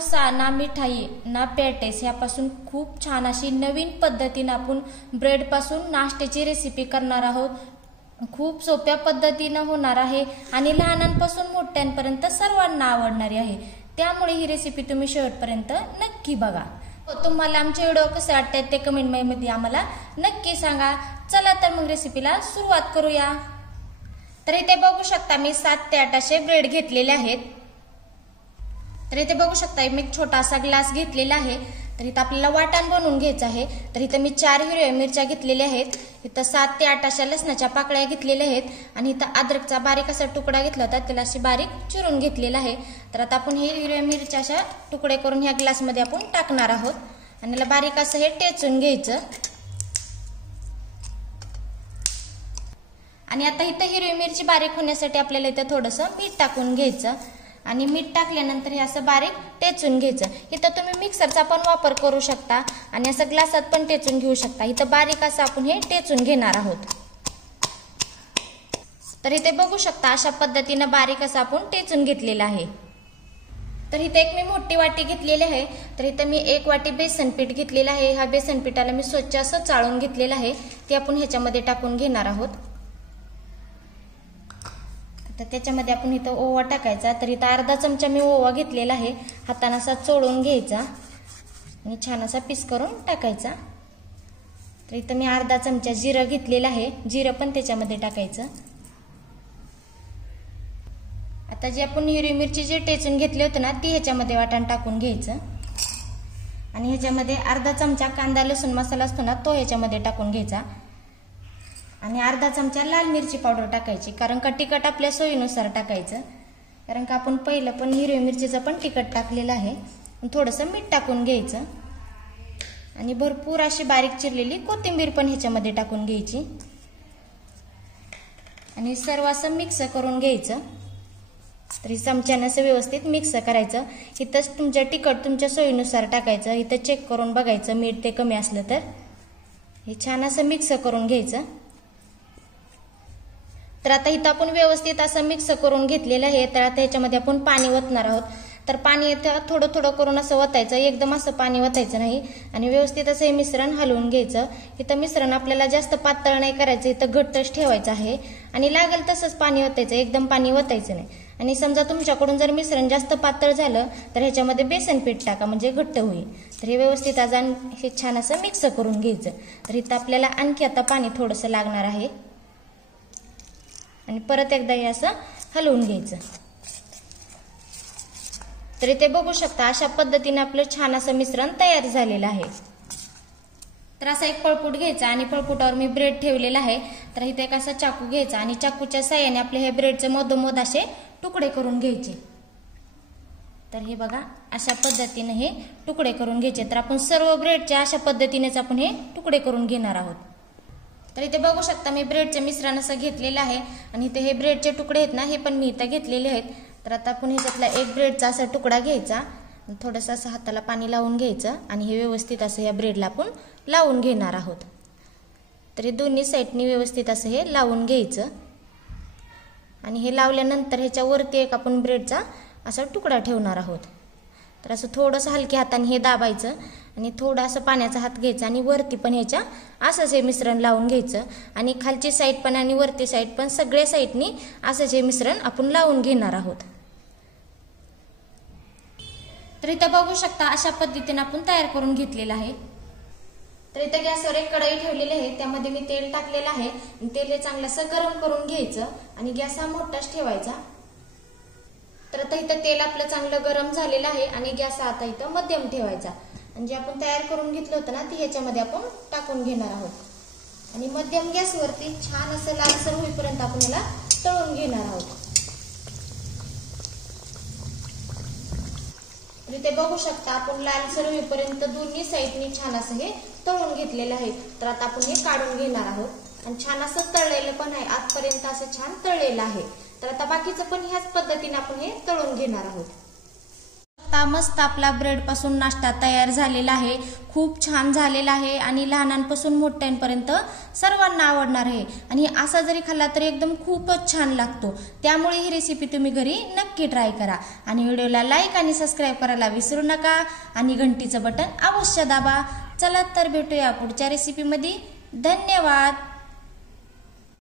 डोसा ना मिठाई ना पॅटेस यापासून खूप छान अशी नवीन पद्धतीने आपण ब्रेड पासून नाश्त्याची रेसिपी करणार आहोत। खूप सोप्या पद्धतीने होणार आहे आणि लहानांपासून मोठ्यांपर्यंत सर्वांना आवडणारी आहे। त्यामुळे ही रेसिपी तुम्ही शेवटपर्यंत नक्की बघा। तुम्हाला आमचे व्हिडिओ कसे वाटतात ते कमेंट मध्ये आम्हाला नक्की सांगा। चला तर मग रेसिपीला सुरुवात करूया। तर इथे बघू शकता मी 7 ते 8 असे ब्रेड घेतलेले आहेत। तर इथे बघू शकता मी एक छोटासा ग्लास घेतलेला आहे। तर इथे आपल्याला वाटण बनवून घ्यायचं आहे। तर इथे मी 4 हिरव्या मिरच्या घेतलेल्या आहेत। इथे 7 ते 8 अशा लसणाच्या पाकळ्या घेतलेल्या आहेत आणि इथे अद्रकचा बारीक असा तुकडा घेतला होता, त्याला अशी बारीक चिरून घेतलेला आहे। तर आता आपण हे हिरव्या मिरच्या अशा तुकडे करून ह्या ग्लास मध्ये आपण टाकणार आहोत आणि याला बारीक असं हे टेचून घ्यायचं। आणि आता इथे हिरवी मिरची बारीक होण्यासाठी आपल्याला इथे थोडंसं मीठ टाकून घ्यायचं आणि मीठ टाकल्यानंतर हे असं बारीक टेचून घ्यायचं। इथं तुम्ही मिक्सरचा पण वापर करू शकता आणि असं ग्लासात पण टेचून घेऊ शकता। इथं बारीक असं आपण हे टेचून घेणार आहोत। तर इथे बघू शकता अशा पद्धतीने बारीक असं आपण टेचून घेतलेलं आहे। तर इथे एक मी मोठी वाटी घेतलेली आहे। तर इथे मी 1 वाटी बेसन पीठ घेतलेलं आहे। ह्या बेसन पिठाला मी स्वच्छ असं चाळून घेतलेलं आहे, ते आपण ह्याच्यामध्ये टाकून घेणार आहोत। तर त्याच्यामध्ये आपण इथं ओवा टाकायचा। तर इथं अर्धा चमचा मी ओवा घेतलेला आहे, हाताने असा चोळून घ्यायचा आणि छान असा पीस करून टाकायचा। तर इथं मी अर्धा चमचा जिरं घेतलेलं आहे, जिरं पण त्याच्यामध्ये टाकायचं। आता जी आपण हिरवी मिरची जे टेचून घेतली होती ना, ती ह्याच्यामध्ये वाटण टाकून घ्यायचं आणि ह्याच्यामध्ये अर्धा चमचा कांदा लसूण मसाला असतो ना, तो ह्याच्यामध्ये टाकून घ्यायचा आणि अर्धा चमचा लाल मिरची पावडर टाकायची, कारण का तिखट आपल्या सोयीनुसार टाकायचं, कारण का आपण पहिलं पण हिरवी मिरचीचं पण तिखट टाकलेलं आहे। थोडंसं मीठ टाकून घ्यायचं आणि भरपूर अशी बारीक चिरलेली कोथिंबीर पण ह्याच्यामध्ये टाकून घ्यायची आणि सर्व असं मिक्स करून घ्यायचं। तरी चमच्याने असं व्यवस्थित मिक्स करायचं। इथंच तुमच्या तिखट तुमच्या सोयीनुसार टाकायचं, इथं चेक करून बघायचं मीठ ते कमी असलं तर। हे छान असं मिक्स करून घ्यायचं। तर आता इथं आपण व्यवस्थित असं मिक्स करून घेतलेलं आहे। तर आता ह्याच्यामध्ये आपण पाणी ओतणार आहोत। तर पाणी इथं थोडं थोडं करून असं ओतायचं, एकदम असं पाणी ओतायचं नाही आणि व्यवस्थित असं हे मिश्रण हलवून घ्यायचं। इथं मिश्रण आपल्याला जास्त पातळ नाही करायचं, इथं घट्टच ठेवायचं आहे आणि लागेल तसंच पाणी ओतायचं, एकदम पाणी ओतायचं नाही। आणि समजा तुमच्याकडून जर मिश्रण जास्त पातळ झालं तर ह्याच्यामध्ये बेसन पीठ टाका, म्हणजे घट्ट होईल। तर हे व्यवस्थित अजून हे छान असं मिक्स करून घ्यायचं। तर इथं आपल्याला आणखी आता पाणी थोडंसं लागणार आहे आणि परत एकदा हे असं हलवून घ्यायचं। तर इथे बघू शकता अशा पद्धतीने आपलं छान असं मिश्रण तयार झालेलं आहे। तर असा एक पळपूट घ्यायचा आणि पळपुटावर मी ब्रेड ठेवलेला आहे। तर इथे एक असा चाकू घ्यायचा आणि चाकूच्या साहाय्याने आपले हे ब्रेडचे मधोमध असे तुकडे करून घ्यायचे। तर हे बघा अशा पद्धतीने हे तुकडे करून घ्यायचे। तर आपण सर्व ब्रेडचे अशा पद्धतीनेच आपण हे तुकडे करून घेणार आहोत। तर इथे बघू शकता मी ब्रेडचे मिश्रण असं घेतलेलं आहे आणि इथे हे ब्रेडचे तुकडे आहेत ना, हे पण मी इथं घेतलेले आहेत। तर आता आपण ह्याच्यातला एक ब्रेडचा असा तुकडा घ्यायचा, थोडंसं असं हाताला पाणी लावून घ्यायचं आणि हे व्यवस्थित असं या ब्रेडला आपण लावून घेणार आहोत। तर हे दोन्ही साईडनी व्यवस्थित असं हे लावून घ्यायचं आणि हे लावल्यानंतर ह्याच्यावरती एक आपण ब्रेडचा असा तुकडा ठेवणार आहोत। तर असं थोडंसं हलक्या हाताने हे दाबायचं आणि थोडं असं पाण्याचा हात घ्यायचा आणि वरती पण ह्याच्या असंच हे मिश्रण लावून घ्यायचं आणि खालची साईड पण आणि वरती साईड पण सगळ्या साईडनी असंच हे मिश्रण आपण लावून घेणार आहोत। तर इथं बघू शकता अशा पद्धतीने आपण तयार करून घेतलेलं आहे। तर इथं गॅसवर एक कढई ठेवलेली आहे, त्यामध्ये मी तेल टाकलेलं आहे। तेल हे चांगलं असं गरम करून घ्यायचं आणि गॅस हा मोठाच ठेवायचा। तर आता इथं तेल आपलं चांगलं गरम झालेलं आहे आणि गॅस आता इथं मध्यम ठेवायचा आणि जे आपण तयार करून घेतलं होतं ना, ती ह्याच्यामध्ये आपण टाकून घेणार आहोत आणि मध्यम गॅसवरती छान असं लालसर होईपर्यंत आपण याला तळून घेणार आहोत। इथे बघू शकता आपण लालसर होईपर्यंत दोन्ही साईडनी छान असं हे तळून घेतलेलं आहे। तर आता आपण हे काढून घेणार आहोत आणि छान असं तळलेलं पण आहे, आतपर्यंत असं छान तळलेलं आहे। तर आता बाकीचं पण ह्याच पद्धतीने आपण हे तळून घेणार आहोत। शकता मस्त आपला ब्रेड पासून नाश्ता तयार झालेला आहे। खूप छान झालेला आहे आणि लहानांपासून मोठ्यांपर्यंत सर्वांना आवडणार आहे आणि असा जरी खाल्ला तरी एकदम खूपच छान लागतो। त्यामुळे ही रेसिपी तुम्ही घरी नक्की ट्राय करा आणि व्हिडिओला लाईक आणि सबस्क्राईब करायला विसरू नका आणि घंटीचं बटन अवश्य दाबा। चला तर भेटूया पुढच्या रेसिपीमध्ये। धन्यवाद।